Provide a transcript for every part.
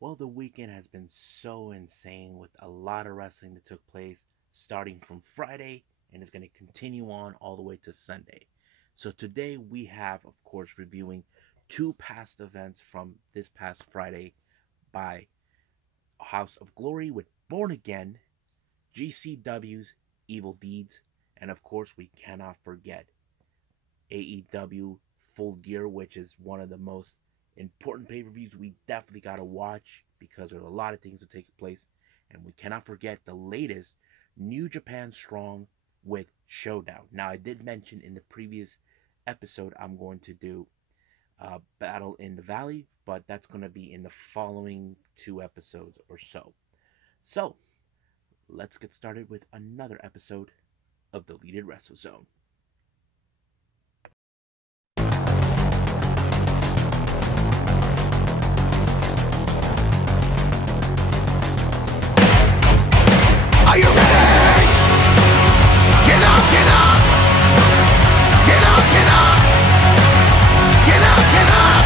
Well, the weekend has been so insane with a lot of wrestling that took place starting from Friday and is going to continue on all the way to Sunday. So today we have, of course, reviewing two past events from this past Friday by House of Glory with Born Again, GCW's Evil Deeds, and of course we cannot forget AEW Full Gear, which is one of the most important pay-per-views we definitely got to watch because there's a lot of things that take place. And we cannot forget the latest New Japan Strong with Showdown. Now, I did mention in the previous episode I'm going to do Battle in the Valley, but that's going to be in the following two episodes or so. So, let's get started with another episode of the Deleted Wrestle Zone. Are you ready? Get up, get up! Get up, get up! Get up, get up!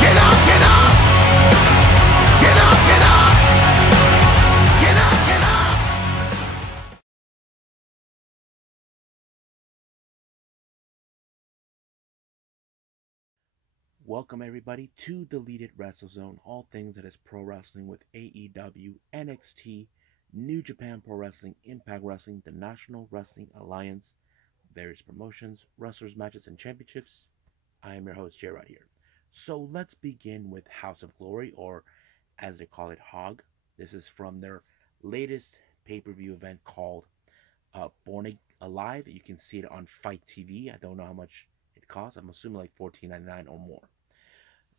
Get up, get up! Get up, get up! Get up, get up! Welcome everybody to Deleted Wrestle Zone, all things that is pro wrestling with AEW, NXT, New Japan Pro Wrestling, Impact Wrestling, the National Wrestling Alliance, various promotions, wrestlers, matches, and championships. I am your host, Jay right here. So let's begin with House of Glory, or as they call it, HOG. This is from their latest pay-per-view event called Born Alive. You can see it on Fight TV. I don't know how much it costs. I'm assuming like $14.99 or more.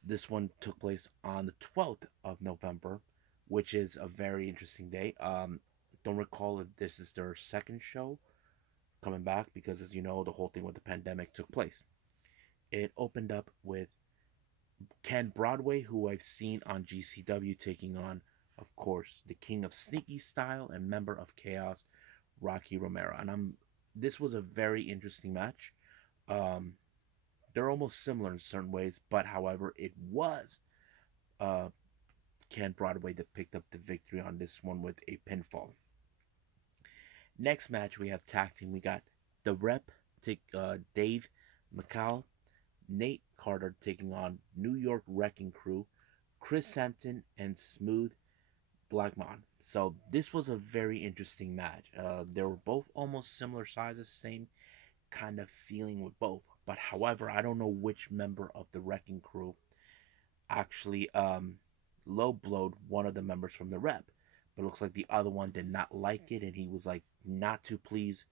This one took place on the 12th of November, which is a very interesting day. Don't recall if this is their second show coming back because, as you know, the whole thing with the pandemic took place. It opened up with Ken Broadway, who I've seen on GCW, taking on, of course, the King of Sneaky Style and member of Chaos, Rocky Romero. And this was a very interesting match. They're almost similar in certain ways, but however, it was Ken Broadway that picked up the victory on this one with a pinfall. Next match, we have tag team. We got The Rep, Dave McCall, Nate Carter taking on New York Wrecking Crew, Chris Santon, and Smooth Blackmon. So this was a very interesting match. They were both almost similar sizes, same kind of feeling with both. But however, I don't know which member of the Wrecking Crew actually low-blowed one of the members from the Rep. But it looks like the other one did not like it, and he was like not too pleased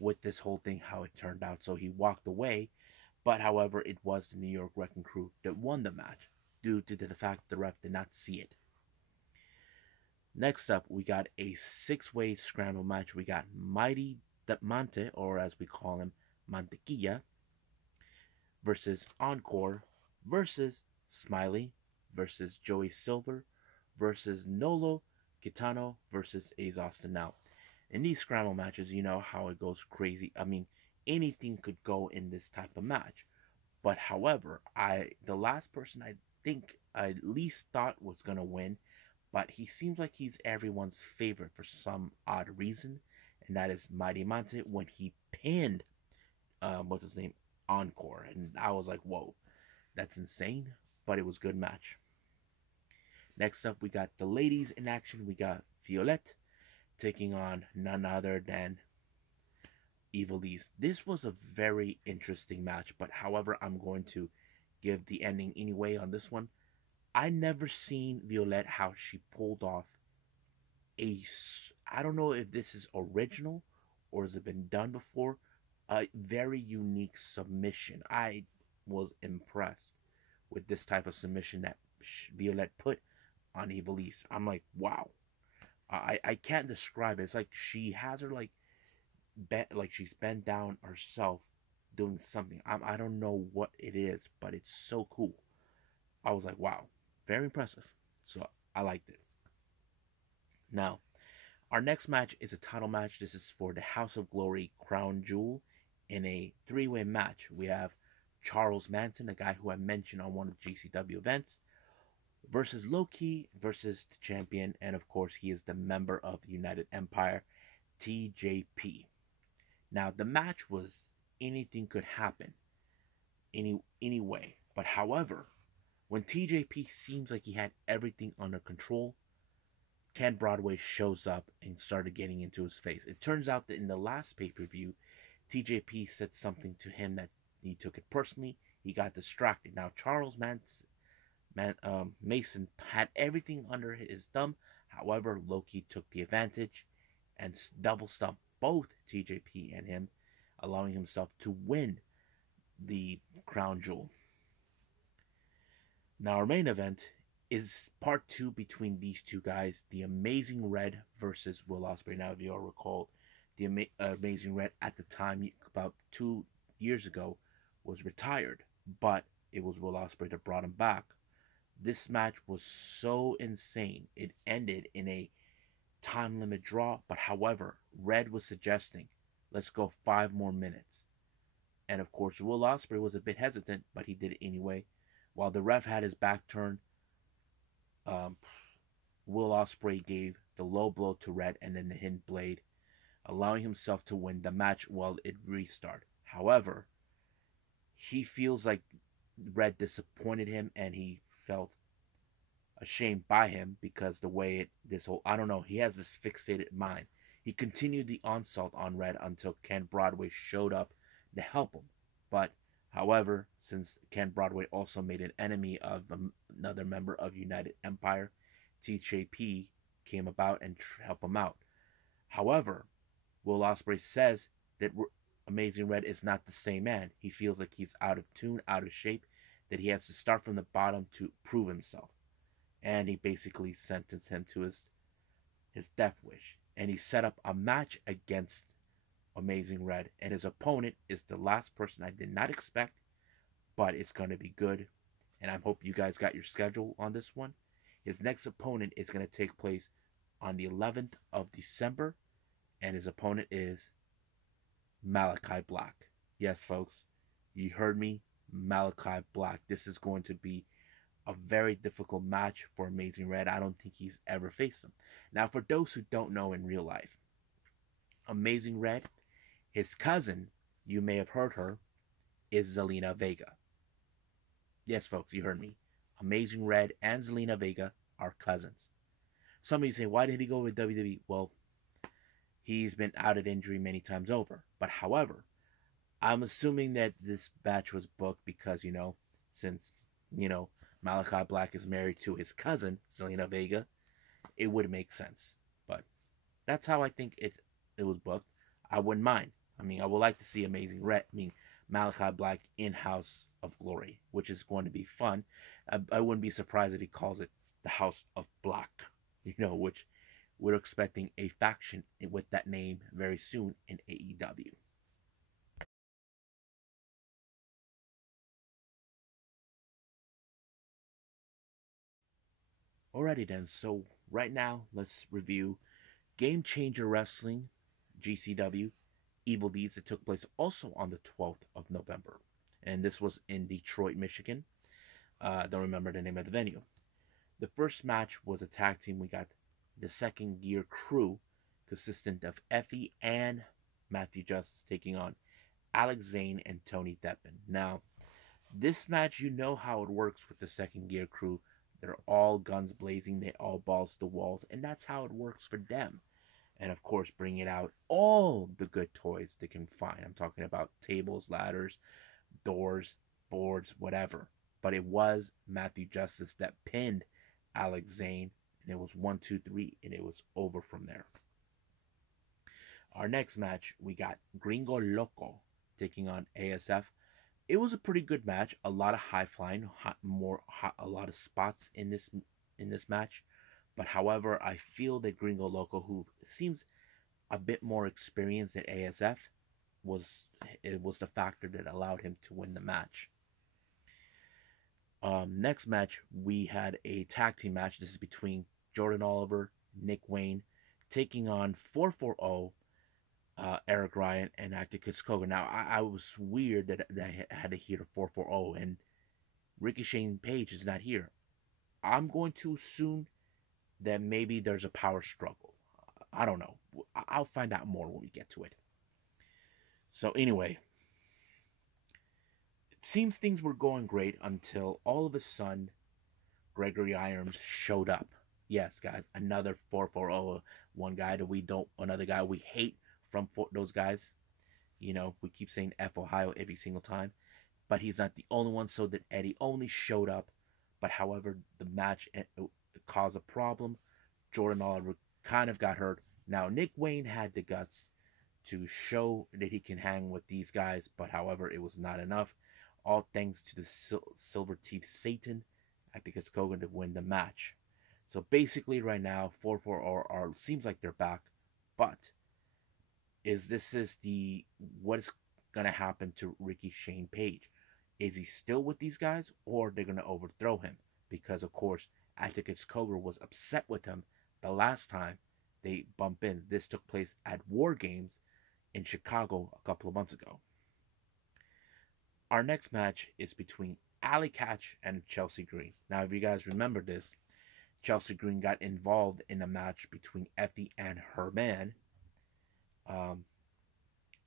with this whole thing, how it turned out. So he walked away. But however, it was the New York Wrecking Crew that won the match due to the fact the Rep did not see it. Next up, we got a six-way scramble match. We got Mighty Monte, or as we call him, Mantequilla, versus Encore, versus Smiley, versus Joey Silver, versus Nolo Gitano, versus Ace Austin. Now, in these scramble matches, you know how it goes crazy. I mean, anything could go in this type of match. But however, the last person I think I at least thought was going to win, but he seems like he's everyone's favorite for some odd reason, and that is Mighty Monte when he pinned, what's his name, Encore. And I was like, whoa, that's insane, but it was a good match. Next up, we got the ladies in action. We got Violette taking on none other than Evil Deeds. This was a very interesting match, but however, I'm going to give the ending anyway on this one. I never seen Violette how she pulled off I don't know if this is original or has it been done before, a very unique submission. I was impressed with this type of submission that Violette put on Evil Deeds. I'm like, wow. I can't describe it. It's like she has her like she's bent down herself doing something. I don't know what it is, but it's so cool. I was like, wow, very impressive. So I liked it. Now, our next match is a title match. This is for the House of Glory Crown Jewel in a three-way match. We have Charles Manson, a guy who I mentioned on one of the GCW events, versus Low-Ki versus the champion, and of course he is the member of United Empire, TJP. Now the match was anything could happen, any way. But however, when TJP seems like he had everything under control, Ken Broadway shows up and started getting into his face. It turns out that in the last pay-per-view, TJP said something to him that he took it personally. He got distracted. Now Charles Mason had everything under his thumb. However, Low-Ki took the advantage and double stumped both TJP and him, allowing himself to win the crown jewel. Now our main event is part 2 between these two guys, the Amazing Red versus Will Ospreay. Now, if you all recall, the Amazing Red at the time, about 2 years ago, was retired, but it was Will Ospreay that brought him back. This match was so insane. It ended in a time limit draw, but however, Red was suggesting, let's go 5 more minutes. And of course, Will Ospreay was a bit hesitant, but he did it anyway. While the ref had his back turned, Will Ospreay gave the low blow to Red and then the hidden blade, allowing himself to win the match while it restarted. However, he feels like Red disappointed him and he felt ashamed by him because the way I don't know, he has this fixated mind. He continued the onslaught on Red until Ken Broadway showed up to help him. But however, since Ken Broadway also made an enemy of another member of United Empire, TJP came about and helped him out. However, Will Ospreay says that Amazing Red is not the same man. He feels like he's out of tune, out of shape, that he has to start from the bottom to prove himself. And he basically sentenced him to his death wish. And he set up a match against Amazing Red, and his opponent is the last person I did not expect, but it's going to be good, and I hope you guys got your schedule on this one. His next opponent is going to take place on the 11th of December, and his opponent is Malachi Black. Yes, folks, you heard me, Malachi Black. This is going to be a very difficult match for Amazing Red. I don't think he's ever faced him. Now, for those who don't know in real life, Amazing Red, his cousin, you may have heard her, is Zelina Vega. Yes, folks, you heard me. Amazing Red and Zelina Vega are cousins. Some of you say, why did he go with WWE? Well, he's been out of injury many times over. But however, I'm assuming that this match was booked because, since, Malachi Black is married to his cousin, Zelina Vega, it would make sense. But that's how I think it was booked. I wouldn't mind. I would like to see Malachi Black in House of Glory, which is going to be fun. I wouldn't be surprised if he calls it the House of Black, which we're expecting a faction with that name very soon in AEW. Alrighty then, so right now let's review Game Changer Wrestling, GCW Evil Deeds, that took place also on the 12th of November. And this was in Detroit, Michigan. Don't remember the name of the venue. The first match was a tag team. We got the Second Gear Crew, consistent of Effie and Matthew Justice, taking on Alex Zane and Tony Deppen. Now, this match, you know how it works with the Second Gear Crew. They're all guns blazing. They all balls to walls. And that's how it works for them. And of course, bringing out all the good toys they can find. I'm talking about tables, ladders, doors, boards, whatever. But it was Matthew Justice that pinned Alex Zane. And it was 1, 2, 3. And it was over from there. Our next match, we got Gringo Loco taking on ASF. It was a pretty good match. A lot of high flying, a lot of spots in this match. But however, I feel that Gringo Loco, who seems a bit more experienced than ASF, was the factor that allowed him to win the match. Next match, we had a tag team match. This is between Jordan Oliver, Nick Wayne, taking on 440, Eric Ryan and Atticus Koga. Now, I was weird that I had to hear 440, and Ricochet Page is not here. I'm going to assume that maybe there's a power struggle. I don't know. I'll find out more when we get to it. So anyway, it seems things were going great until all of a sudden Gregory Irons showed up. Yes, guys, another 440, another guy we hate from those guys. You know, we keep saying F Ohio every single time, but he's not the only one. So that Eddie only showed up, but however, the match caused a problem. Jordan Oliver kind of got hurt. Now, Nick Wayne had the guts to show that he can hang with these guys, but however, it was not enough. All thanks to the Silver Teeth Satan, Atticus Kogan, to win the match. So basically, right now, 440 seems like they're back, but what is gonna happen to Ricky Shane Page? Is he still with these guys, or they're gonna overthrow him? Because of course, Atticus Kogan was upset with him the last time they bumped in. This took place at War Games in Chicago a couple of months ago. Our next match is between Alley Catch and Chelsea Green. Now, if you guys remember this, Chelsea Green got involved in a match between Effie and her man,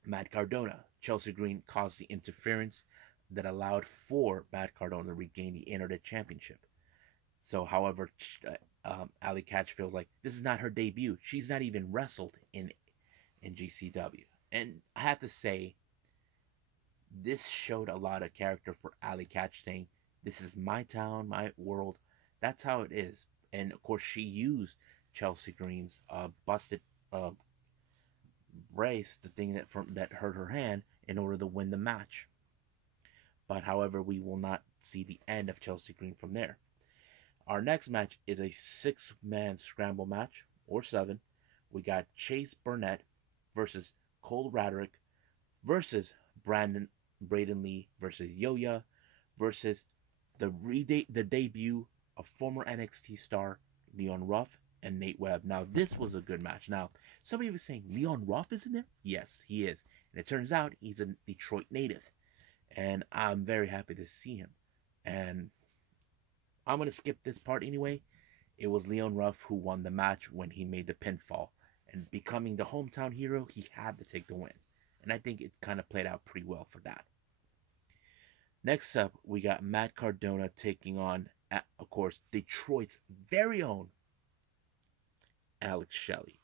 Matt Cardona. Chelsea Green caused the interference that allowed for Matt Cardona to regain the Internet Championship. So, however, Alley Catch feels like this is not her debut. She's not even wrestled in GCW. And I have to say, this showed a lot of character for Alley Catch, saying, this is my town, my world. That's how it is. And of course, she used Chelsea Green's busted brace, the thing that hurt her hand, in order to win the match. But however, we will not see the end of Chelsea Green from there. Our next match is a 6-man scramble match, or 7. We got Chase Burnett versus Cole Radrick versus Braden Lee versus Yoya versus the debut of former NXT star Leon Ruff and Nate Webb. Now, this was a good match. Now, somebody was saying, Leon Ruff is in there? Yes, he is. And it turns out he's a Detroit native. And I'm very happy to see him. And I'm going to skip this part anyway. It was Leon Ruff who won the match when he made the pinfall. And becoming the hometown hero, he had to take the win. And I think it kind of played out pretty well for that. Next up, we got Matt Cardona taking on, of course, Detroit's very own Alex Shelley.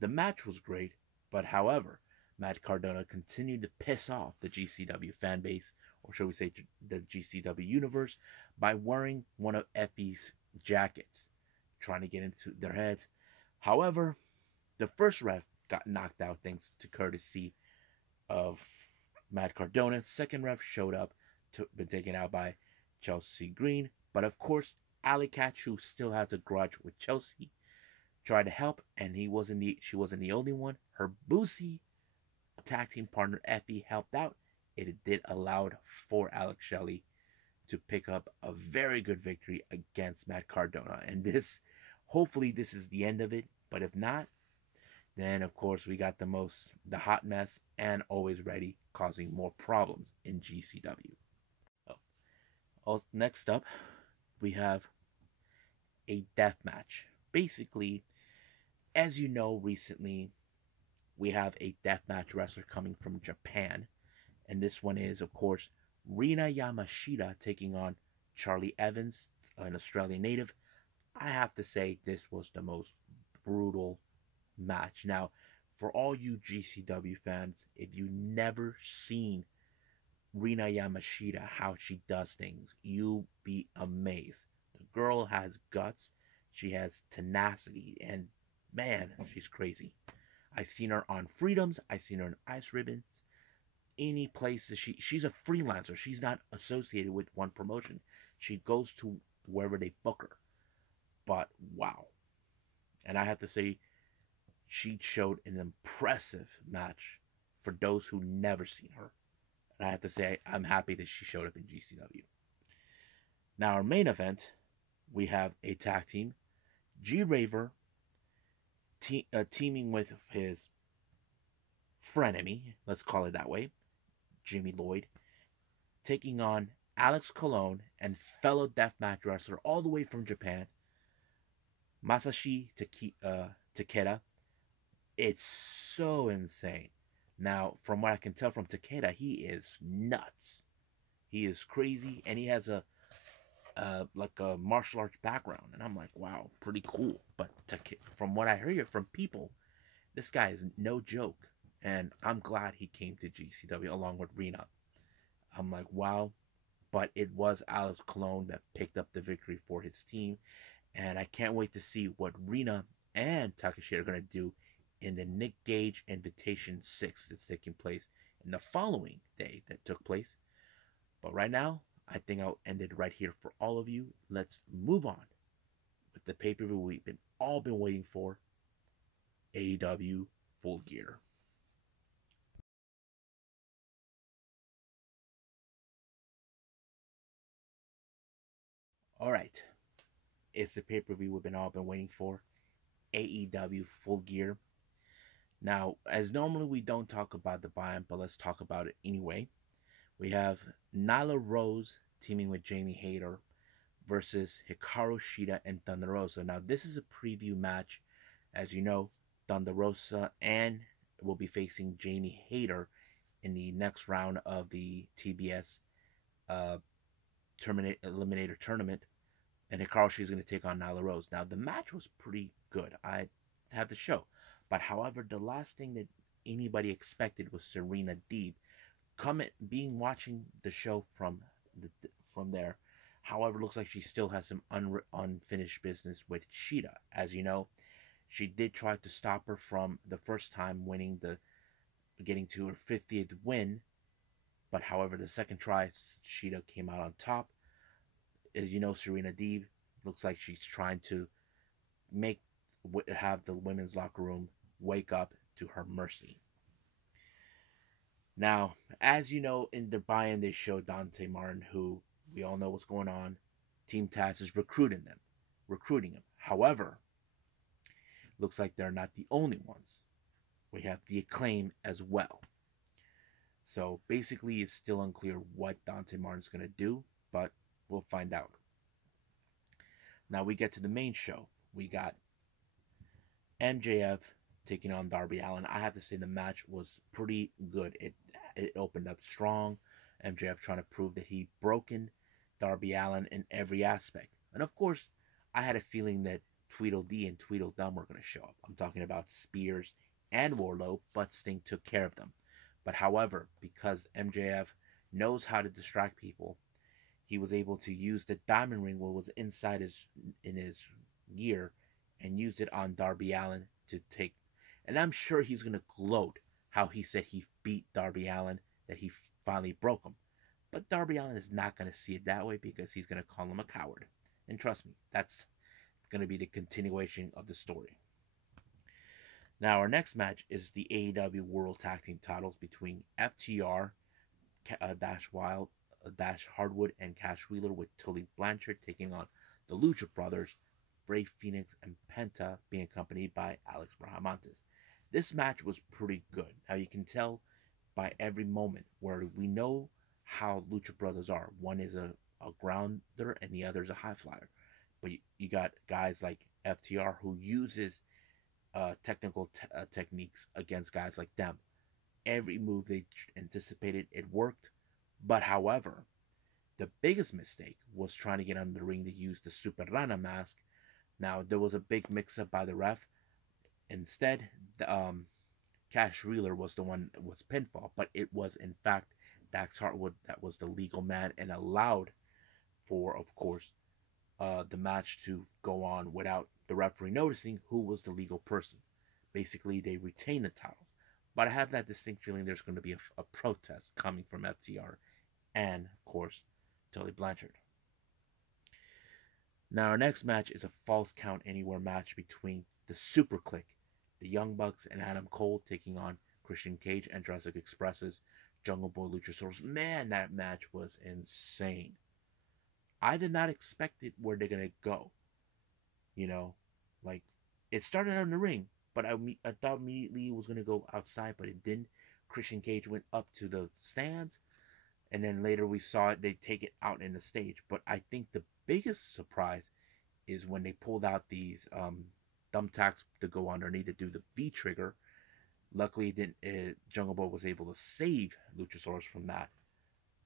The match was great, but however, Matt Cardona continued to piss off the GCW fan base, or shall we say the GCW universe, by wearing one of Effie's jackets, trying to get into their heads. However, the first ref got knocked out thanks to courtesy of Matt Cardona. Second ref showed up, been taken out by Chelsea Green. But of course, Alley Catch, who still has a grudge with Chelsea, tried to help, and she wasn't the only one. Her Boosie tag team partner Effie helped out. It did allow for Alex Shelley to pick up a very good victory against Matt Cardona. And hopefully this is the end of it. But if not, then of course we got the hot mess and always ready, causing more problems in GCW. Next up, we have a death match. Basically, as you know, recently we have a deathmatch wrestler coming from Japan, and this one is, of course, Rina Yamashita taking on Charlie Evans, an Australian native. I have to say this was the most brutal match. Now, for all you GCW fans, if you never seen Rina Yamashita, how she does things, you'll be amazed. The girl has guts, she has tenacity, and man, she's crazy. I've seen her on Freedoms, I've seen her in Ice Ribbons, any places. She's a freelancer. She's not associated with one promotion. She goes to wherever they book her. But wow. And I have to say, she showed an impressive match for those who never seen her. And I have to say, I'm happy that she showed up in GCW. Now, our main event, we have a tag team. G Raver teaming with his frenemy, let's call it that way, Jimmy Lloyd, taking on Alex Colon and fellow deathmatch wrestler all the way from Japan, Masashi Takeda. It's so insane. Now, from what I can tell from Takeda, he is nuts. He is crazy, and he has a like a martial arts background, and I'm like, wow, pretty cool. But from what I hear from people, this guy is no joke, and I'm glad he came to GCW along with Rina. I'm like, wow. But it was Alex Colon that picked up the victory for his team, and I can't wait to see what Rina and Takashi are going to do in the Nick Gage Invitation 6 that's taking place in the following day that took place. But right now, I think I'll end it right here for all of you. Let's move on with the pay-per-view we've all been waiting for, AEW Full Gear. All right, it's the pay-per-view we've all been waiting for, AEW Full Gear. Now, as normally we don't talk about the buy-in, but let's talk about it anyway. We have Nyla Rose teaming with Jamie Hayter versus Hikaru Shida and Thunder Rosa. Now, this is a preview match. As you know, Thunder Rosa and will be facing Jamie Hayter in the next round of the TBS Eliminator Tournament. And Hikaru Shida is going to take on Nyla Rose. Now, the match was pretty good. I have to show. But, however, the last thing that anybody expected was Serena Deeb being watching the show from there. However, looks like she still has some unfinished business with Shida. As you know, she did try to stop her from the first time getting to her 50th win. But however, the second try, Shida came out on top. As you know, Serena Deeb looks like she's trying to have the women's locker room wake up to her mercy. Now, as you know, in the buy-in, they showed Dante Martin, who we all know what's going on. Team Taz is recruiting him. However, looks like they're not the only ones. We have the Acclaim as well. So basically, it's still unclear what Dante Martin's going to do, but we'll find out. Now we get to the main show. We got MJF taking on Darby Allen. I have to say the match was pretty good. It opened up strong. MJF trying to prove that he broken Darby Allen in every aspect. And of course, I had a feeling that Tweedledee and Tweedledum were going to show up. I'm talking about Spears and Wardlow, but Sting took care of them. But however, because MJF knows how to distract people, he was able to use the diamond ring what was inside his gear and use it on Darby Allen to take. And I'm sure he's going to gloat how he said he beat Darby Allen, that he finally broke him. But Darby Allen is not going to see it that way because he's going to call him a coward. And trust me, that's going to be the continuation of the story. Now, our next match is the AEW World Tag Team titles between FTR, Dash Hardwood, and Cash Wheeler, with Tully Blanchard taking on the Lucha Brothers, Rey Fenix, and Penta, being accompanied by Alex Brahamontes. This match was pretty good. Now, you can tell by every moment where we know how Lucha Brothers are. One is a grounder and the other is a high flyer. But you got guys like FTR who uses technical techniques against guys like them. Every move they anticipated, it worked. But however, the biggest mistake was trying to get under the ring to use the Super Rana mask. Now, there was a big mix-up by the ref. Instead, Cash Wheeler was the one that was pinfall, but it was, in fact, Dax Hartwood that was the legal man and allowed for, of course, the match to go on without the referee noticing who was the legal person. Basically, they retained the titles. But I have that distinct feeling there's going to be a protest coming from FTR and, of course, Tully Blanchard. Now, our next match is a Falls Count Anywhere match between the Super Clique, the Young Bucks, and Adam Cole, taking on Christian Cage and Jurassic Express's Jungle Boy Luchasaurus. Man, that match was insane. I did not expect it where they're going to go. You know, like, it started out in the ring. but I thought immediately it was going to go outside, but it didn't. Christian Cage went up to the stands, and then later we saw it, they take it out in the stage. But I think the biggest surprise is when they pulled out these thumbtacks to go underneath to do the V trigger. Luckily, it didn't, Jungle Boy was able to save Luchasaurus from that.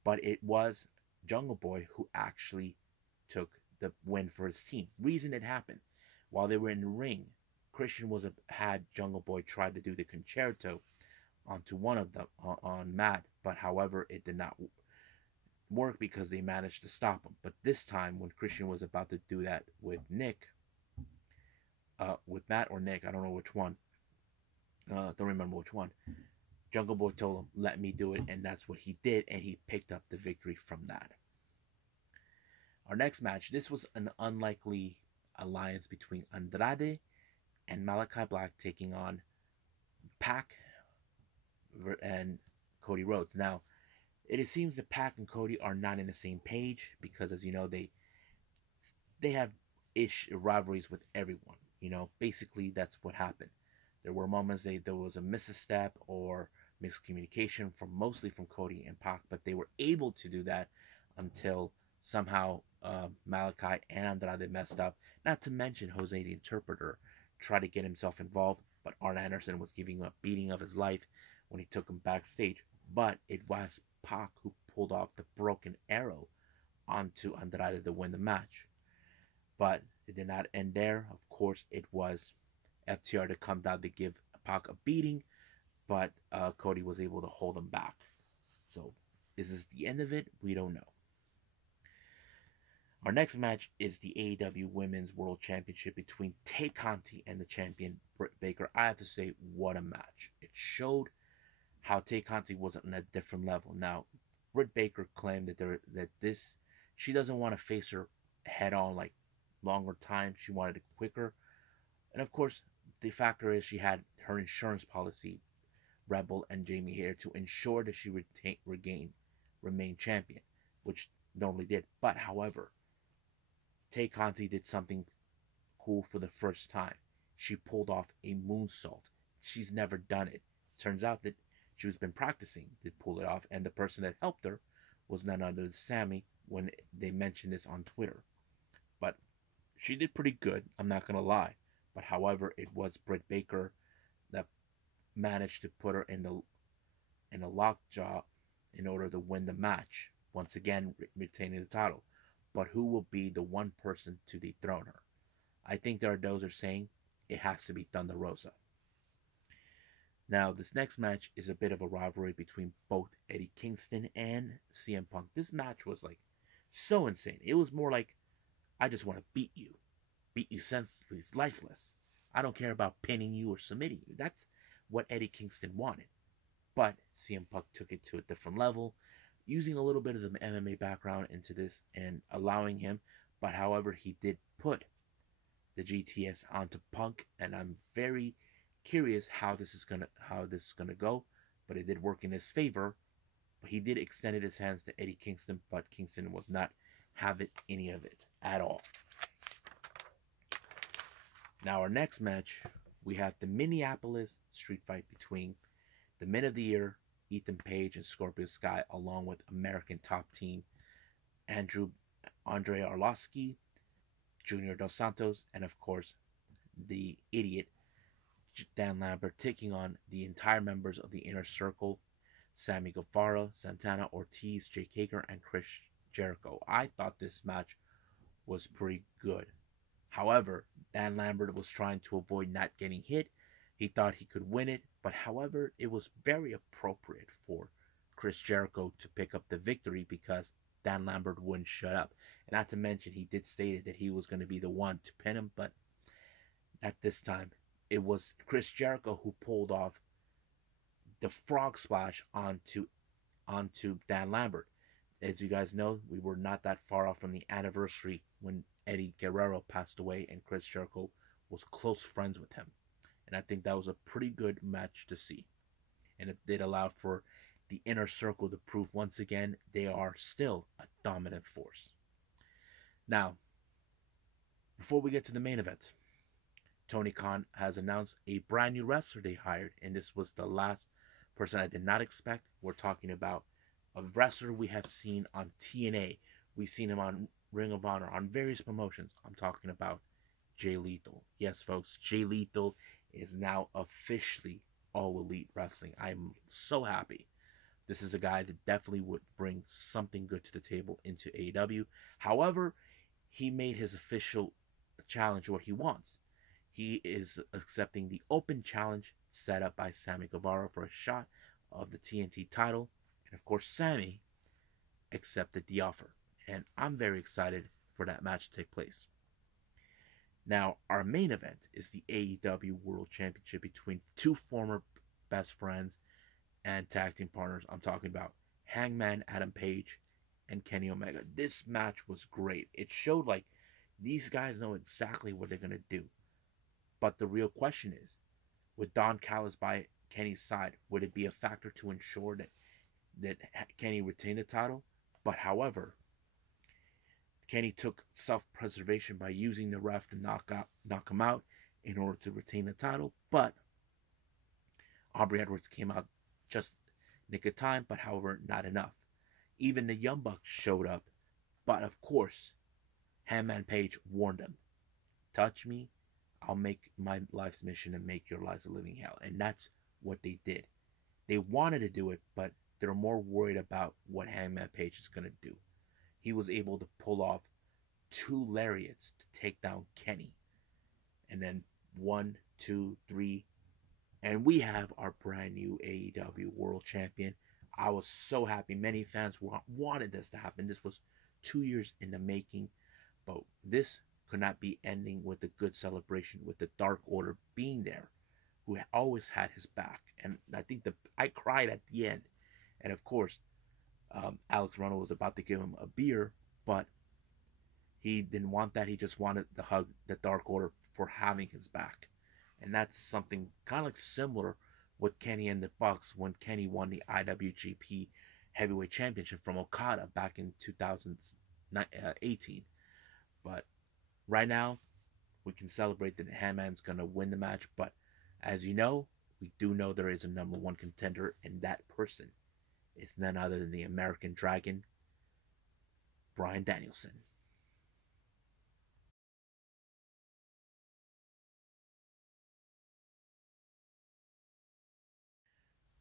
But it was Jungle Boy who actually took the win for his team. Reason it happened, while they were in the ring, Christian had Jungle Boy try to do the concerto onto one of them on Matt, but however it did not work because they managed to stop him. But this time, when Christian was about to do that with Matt or Nick, I don't know which one, don't remember which one, Jungle Boy told him, let me do it, and that's what he did, and he picked up the victory from that. Our next match, this was an unlikely alliance between Andrade and Malachi Black taking on Pac and Cody Rhodes. Now, it seems that Pac and Cody are not in the same page because, as you know, they have rivalries with everyone. You know, basically that's what happened. There were moments there was a misstep or miscommunication mostly from Cody and Pac, but they were able to do that until somehow Malachi and Andrade messed up. Not to mention Jose the Interpreter tried to get himself involved, but Arn Anderson was giving a beating of his life when he took him backstage. But it was Pac who pulled off the broken arrow onto Andrade to win the match. But it did not end there. Of course, it was FTR to come down to give Pac a beating, but Cody was able to hold him back. So, is this the end of it? We don't know. Our next match is the AEW Women's World Championship between Tay Conti and the champion Britt Baker. I have to say, what a match. It showed how Tay Conti was on a different level. Now, Britt Baker claimed that she doesn't want to face her head on like longer time. She wanted it quicker. And of course, the factor is she had her insurance policy, Rebel and Jamie here, to ensure that she remain champion, which normally did. But however, Tay Conti did something cool for the first time. She pulled off a moonsault. She's never done it. Turns out that she's been practicing to pull it off, and the person that helped her was none other than Sammy when they mentioned this on Twitter. But she did pretty good, I'm not going to lie. But however, it was Britt Baker that managed to put her in a lockjaw in order to win the match, once again retaining the title. But who will be the one person to dethrone her? I think there are those who are saying it has to be Thunder Rosa. Now, this next match is a bit of a rivalry between both Eddie Kingston and CM Punk. This match was like so insane. It was more like, I just want to beat you senseless, lifeless. I don't care about pinning you or submitting you. That's what Eddie Kingston wanted. But CM Punk took it to a different level, using a little bit of the MMA background into this and allowing him. But however, he did put the GTS onto Punk, and I'm very curious how this is gonna go. But it did work in his favor. But he did extend his hands to Eddie Kingston, but Kingston was not having any of it at all. Now our next match, we have the Minneapolis street fight between the Men of the Year, Ethan Page and Scorpio Sky, along with American Top Team Andre Arlovsky, Junior Dos Santos, and of course the idiot Dan Lambert, taking on the entire members of the Inner Circle, Sammy Guevara, Santana Ortiz, Jake Hager, and Chris Jericho. I thought this match was pretty good. However, Dan Lambert was trying to avoid not getting hit. He thought he could win it, but however, it was very appropriate for Chris Jericho to pick up the victory because Dan Lambert wouldn't shut up. And not to mention, he did state that he was going to be the one to pin him, but at this time, it was Chris Jericho who pulled off the frog splash onto Dan Lambert. As you guys know, we were not that far off from the anniversary when Eddie Guerrero passed away, and Chris Jericho was close friends with him. And I think that was a pretty good match to see. And it did allow for the Inner Circle to prove once again they are still a dominant force. Now, before we get to the main event, Tony Khan has announced a brand new wrestler they hired, and this was the last person I did not expect. We're talking about a wrestler we have seen on TNA. We've seen him on Ring of Honor, on various promotions. I'm talking about Jay Lethal. Yes, folks, Jay Lethal is now officially All Elite Wrestling. I'm so happy. This is a guy that definitely would bring something good to the table into AEW. However, he made his official challenge what he wants. He is accepting the open challenge set up by Sammy Guevara for a shot of the TNT title. And of course, Sammy accepted the offer. And I'm very excited for that match to take place. Now, our main event is the AEW World Championship between two former best friends and tag team partners. I'm talking about Hangman Adam Page and Kenny Omega. This match was great. It showed like these guys know exactly what they're going to do. But the real question is, with Don Callis by Kenny's side, would it be a factor to ensure that Kenny retained the title? But however, Kenny took self-preservation by using the ref to knock him out in order to retain the title. But Aubrey Edwards came out just nick of time, but however, not enough. Even the Young Bucks showed up, but of course, Hangman Page warned them, touch me, I'll make my life's mission and make your lives a living hell. And that's what they did. They wanted to do it, but they're more worried about what Hangman Page is going to do. He was able to pull off 2 lariats to take down Kenny. And then 1, 2, 3. And we have our brand new AEW World Champion. I was so happy. Many fans wanted this to happen. This was 2 years in the making. But this could not be ending with a good celebration with the Dark Order being there, who always had his back. And I think I cried at the end. And of course, Alex Ronald was about to give him a beer, but he didn't want that. He just wanted to hug the Dark Order for having his back. And that's something kind of like similar with Kenny and the Bucks when Kenny won the IWGP Heavyweight Championship from Okada back in 2018. But right now, we can celebrate that Hangman's going to win the match. But as you know, we do know there is a number 1 contender, and that person is none other than the American Dragon, Bryan Danielson.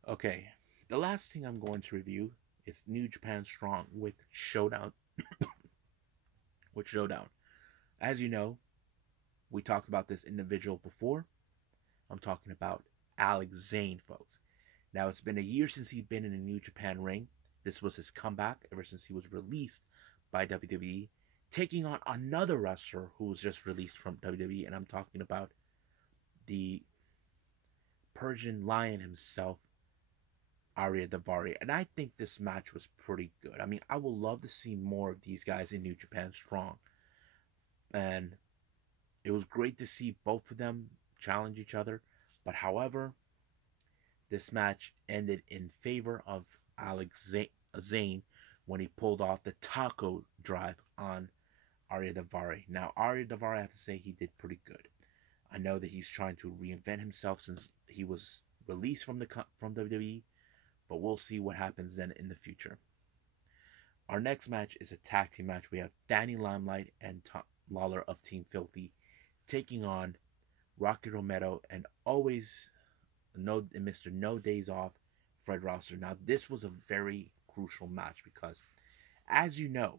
Okay, the last thing I'm going to review is New Japan Strong with Showdown. As you know, we talked about this individual before. I'm talking about Alex Zane, folks. Now, it's been a year since he's been in a New Japan ring. This was his comeback ever since he was released by WWE, taking on another wrestler who was just released from WWE, and I'm talking about the Persian Lion himself, Arya Daivari. And I think this match was pretty good. I mean, I would love to see more of these guys in New Japan Strong. And it was great to see both of them challenge each other. But however, this match ended in favor of Alex Zane when he pulled off the taco drive on Arya Daivari. Now, Arya Daivari, I have to say, he did pretty good. I know that he's trying to reinvent himself since he was released from WWE, but we'll see what happens then in the future. Our next match is a tag team match. We have Danny Limelight and Tom Lawler of Team Filthy taking on Rocky Rometto and always Mr. No Days Off, Fred Rosser. Now, this was a very crucial match because, as you know,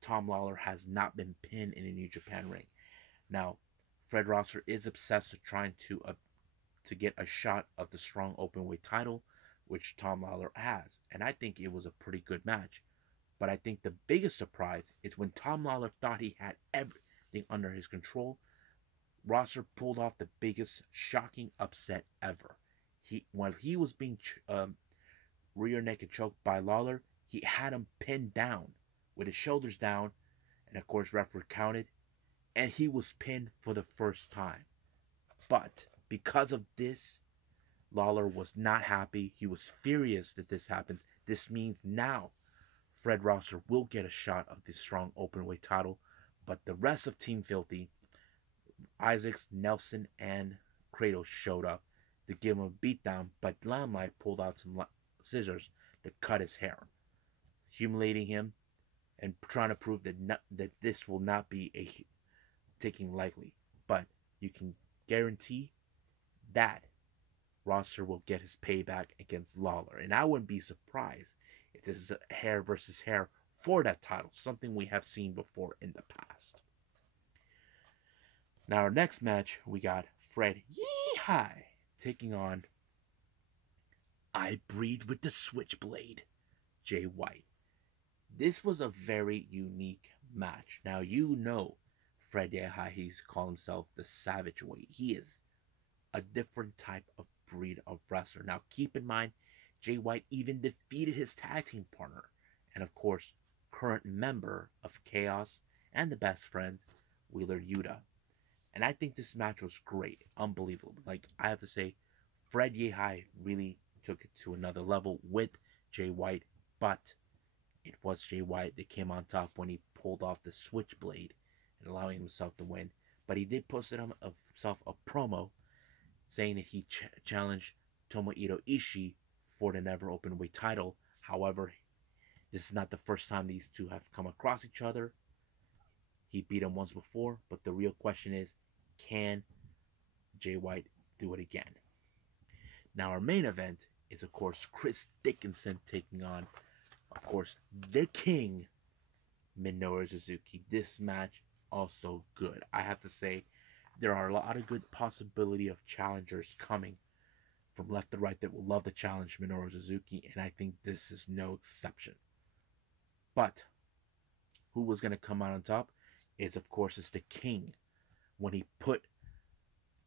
Tom Lawler has not been pinned in a New Japan ring. Now, Fred Rosser is obsessed with trying to get a shot of the Strong Openweight title, which Tom Lawler has. And I think it was a pretty good match. But I think the biggest surprise is when Tom Lawler thought he had everything under his control, Rosser pulled off the biggest shocking upset ever. While he was being rear naked choked by Lawler, he had him pinned down with his shoulders down, and of course referee counted, and he was pinned for the first time. But because of this, Lawler was not happy. He was furious that this happened. This means now Fred Rosser will get a shot of the Strong Openweight title, but the rest of Team Filthy, Isaacs, Nelson, and Kratos showed up to give him a beatdown, but Limelight pulled out some scissors to cut his hair, humiliating him and trying to prove that this will not be a taking lightly. But you can guarantee that Roster will get his payback against Lawler. And I wouldn't be surprised if this is a hair versus hair for that title, something we have seen before in the past. Now, our next match, we got Fred Yihai taking on I Breathe with the Switchblade, Jay White. This was a very unique match. Now, you know Fred Yihai, he's called himself the Savage Weight. He is a different type of breed of wrestler. Now, keep in mind, Jay White even defeated his tag team partner, and of course, current member of Chaos and the Best Friends, Wheeler Yuta. And I think this match was great, unbelievable. Like, I have to say, Fred Yehai really took it to another level with Jay White, but it was Jay White that came on top when he pulled off the Switchblade and allowing himself to win. But he did post himself a promo saying that he challenged Tomohiro Ishii for the never openweight title. However, this is not the first time these two have come across each other. He beat him once before, but the real question is, can Jay White do it again? Now, our main event is, of course, Chris Dickinson taking on, of course, the King, Minoru Suzuki. This match also good. I have to say, there are a lot of good possibility of challengers coming from left to right that will love to challenge Minoru Suzuki, and I think this is no exception. But who was going to come out on top is, of course, the King. When he put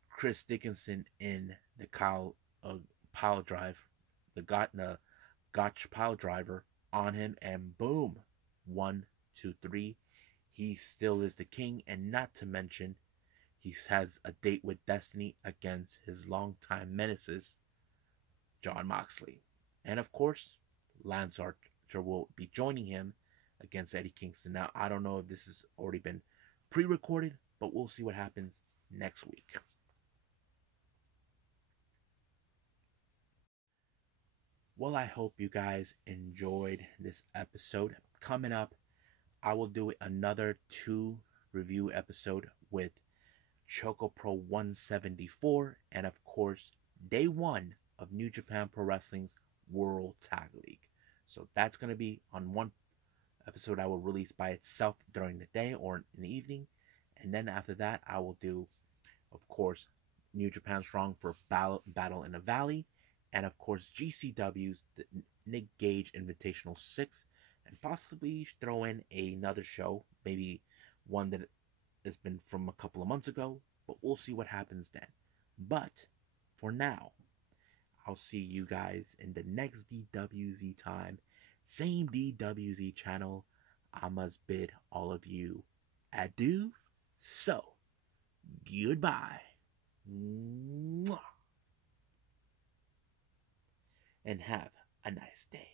Chris Dickinson in the pile drive, the Gotch pile driver on him, and boom, 1, 2, 3. He still is the King, and not to mention, he has a date with Destiny against his longtime menaces, Jon Moxley. And of course, Lance Archer will be joining him against Eddie Kingston. Now, I don't know if this has already been pre-recorded, but we'll see what happens next week. Well, I hope you guys enjoyed this episode. Coming up, I will do another 2 review episode with Choco Pro 174 and, of course, Day 1 of New Japan Pro Wrestling's World Tag League. So that's going to be on one episode I will release by itself during the day or in the evening. And then after that, I will do, of course, New Japan Strong for Battle in the Valley. And, of course, GCW's Nick Gage Invitational 6. And possibly throw in another show, maybe one that has been from a couple of months ago. But we'll see what happens then. But for now, I'll see you guys in the next DWZ time. Same DWZ channel. I must bid all of you adieu. So, goodbye. Mwah. And have a nice day.